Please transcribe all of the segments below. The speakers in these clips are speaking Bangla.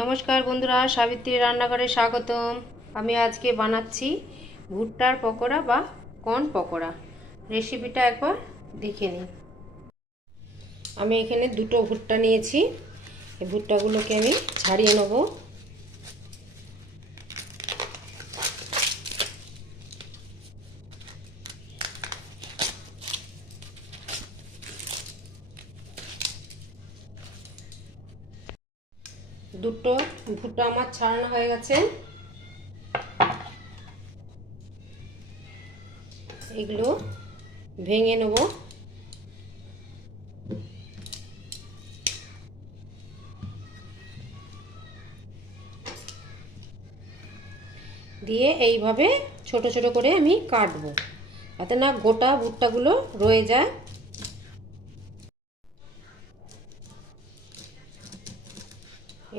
নমস্কার বন্ধুরা, সাবিত্রী রান্নাঘরে স্বাগতম। আমি আজকে বানাচ্ছি ভুট্টার পকোড়া বা কর্ন পকোড়া। রেসিপিটা একবার দেখে নিন। আমি এখানে দুটো ভুট্টা নিয়েছি। এই ভুট্টাগুলোকে আমি ছাড়িয়ে নেব। দুটো ভুট্টা আমার ছাড়ানো হয়ে গেছে। এগুলো ভেঙে নেব। দিয়ে এইভাবে ছোট ছোট করে আমি কাটবো, যাতে না গোটা ভুট্টাগুলো রয়ে যায়।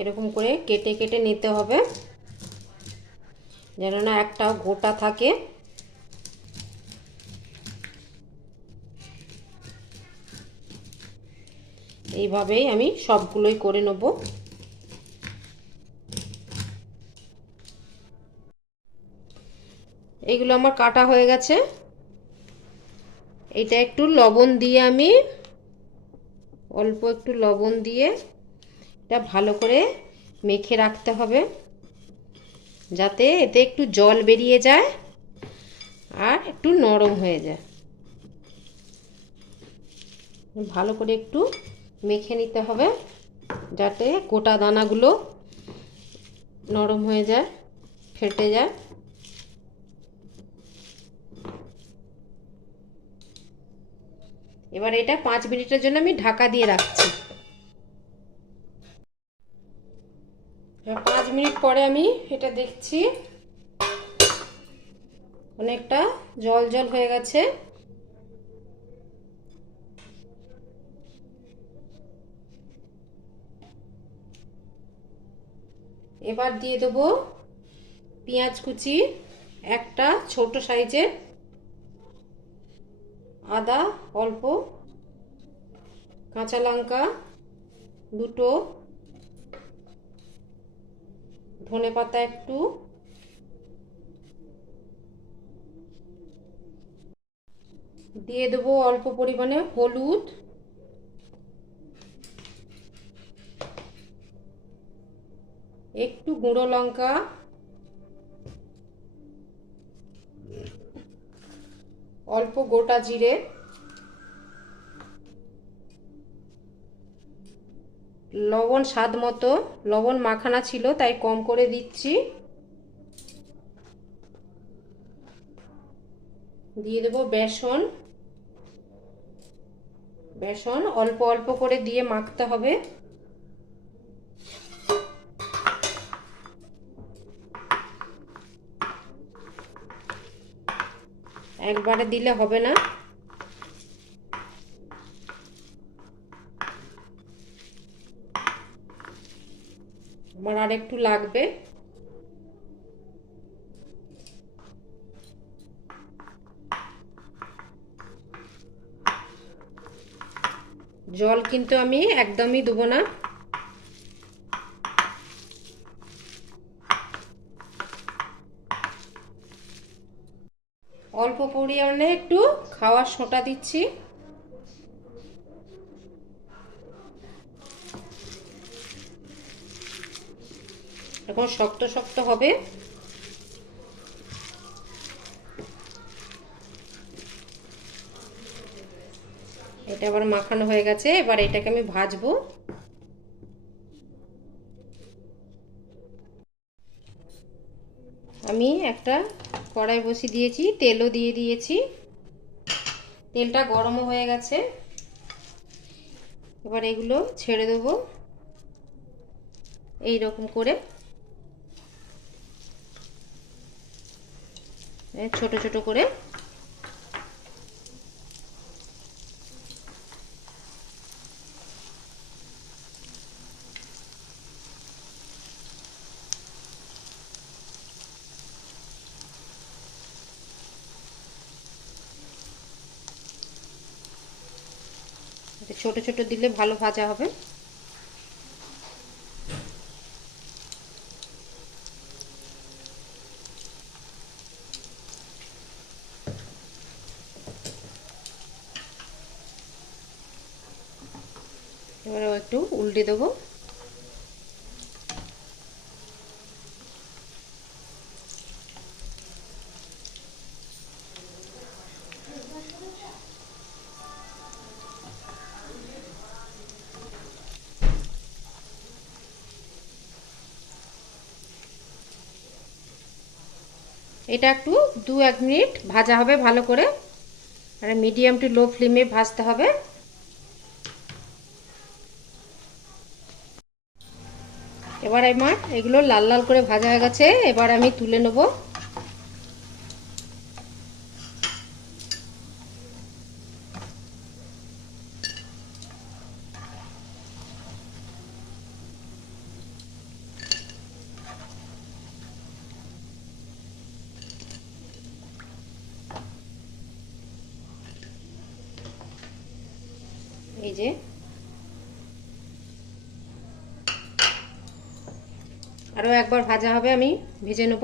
এরকম করে কেটে কেটে নিতে হবে, যেন না একটাও গোটা থাকে। এইভাবেই আমি সবগুলোই করে নেব। এইগুলো আমার কাটা হয়ে গেছে। এটা একটু লবণ দিয়ে আমি অল্প একটু লবণ দিয়ে এটা ভালো করে মেখে রাখতে হবে, যাতে এতে একটু জল বেরিয়ে যায় আর একটু নরম হয়ে যায়। ভালো করে একটু মেখে নিতে হবে, যাতে গোটা দানাগুলো নরম হয়ে যায়, ফেটে যায়। এবার এটা 5 মিনিটের জন্য আমি ঢাকা দিয়ে রাখছি। 5 মিনিট পরে আমি এটা দেখছি, অনেকটা জল জল হয়ে গেছে। এবার দিয়ে দেবো পেঁয়াজ কুচি একটা, ছোট সাইজের আদা অল্প, কাঁচা লঙ্কা দুটো, ধনেপাতা একটু, দিয়ে দেবো অল্প পরিমাণে হলুদ, একটু গুঁড়ো লঙ্কা, অল্প গোটা জিরে, লবণ স্বাদ মতো। লবণ মাখানা ছিল তাই কম করে দিচ্ছি। দিয়ে দেবো বেসন। বেসন অল্প অল্প করে দিয়ে মাখতে হবে। একবারে দিলে হবে না, আমার আর একটু লাগবে। জল কিন্তু আমি একদমই দেবো না। অল্প পরিমাণে একটু খাওয়ার সোঁটা দিচ্ছি। এখন শক্ত শক্ত হবে। এটা আবার মাখানো হয়ে গেছে। এবার এটাকে আমি ভাজবো। আমি একটা কড়াই বসিয়ে দিয়েছি, তেলও দিয়ে দিয়েছি। তেলটা গরমও হয়ে গেছে। এবার এগুলো ছেড়ে দেবো এই রকম করে, ছোট ছোট করে। ছোট ছোট দিলে ভালো ভাজা হবে। এবারে একটু উল্টে দেবো। এটা একটু 2-1 মিনিট ভাজা হবে ভালো করে, আর মিডিয়াম টু লো ফ্লেমে ভাজতে হবে। এবার আমার এগুলো লাল লাল করে ভাজা হয়ে গেছে, এবার আমি তুলে নেব। এই যে আরও একবার ভাজা হবে, আমি ভেজে নেব।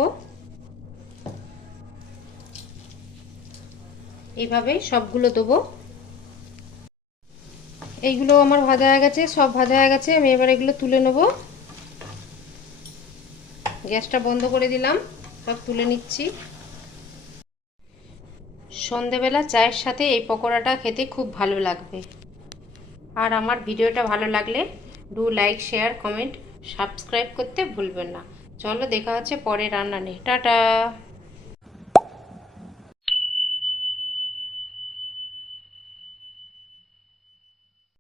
এইভাবে সবগুলো দেবো। এইগুলো আমার ভাজা হয়ে গেছে, সব ভাজা হয়ে গেছে। আমি এবার এগুলো তুলে নেব। গ্যাসটা বন্ধ করে দিলাম, সব তুলে নিচ্ছি। সন্ধেবেলা চায়ের সাথে এই পকোড়াটা খেতে খুব ভালো লাগবে। আর আমার ভিডিওটা ভালো লাগলে লাইক, শেয়ার, কমেন্ট, সাবস্ক্রাইব করতে ভুলবেন না। চলো দেখা হচ্ছে পরে রান্না নিয়ে। টাটা।